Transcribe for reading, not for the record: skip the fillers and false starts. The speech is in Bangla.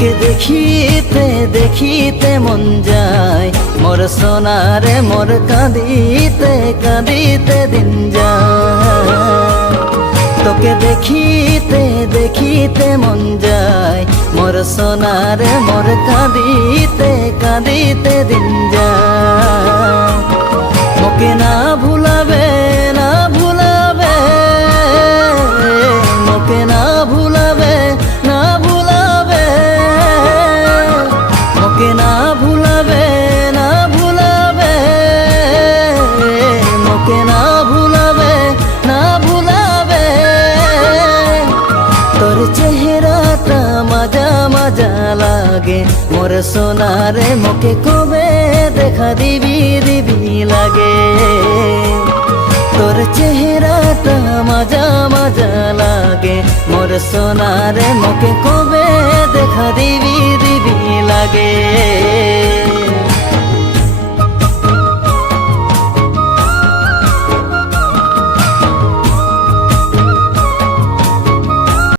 তোকে দেখিতে দেখিতে মন যায় মোর সোনারে মোর কাঁদিতে কাঁদিতে দিন যায়। তোকে দেখিতে দেখিতে মন যায় মোর সোনারে মোর কাঁদিতে কাঁদিতে দিন যায়। মোকে না ভুলাবে না ভুলাবে, মোকে না ভুলাবে না ভুলাবে, মোকে না ভুলাবে না ভুলাবে, মোকে না ভুলাবে না ভুলাবে। তোর চেহারাটা মাজা মাজা লাগে মোর সোনারে, মোকে কবে দেখা দিবি দিবি লাগে। তোর চেহারাটা মাজা মাজা লাগে মোর সোনারে, মোকে কবে দেখা দিবি দিবি লাগে।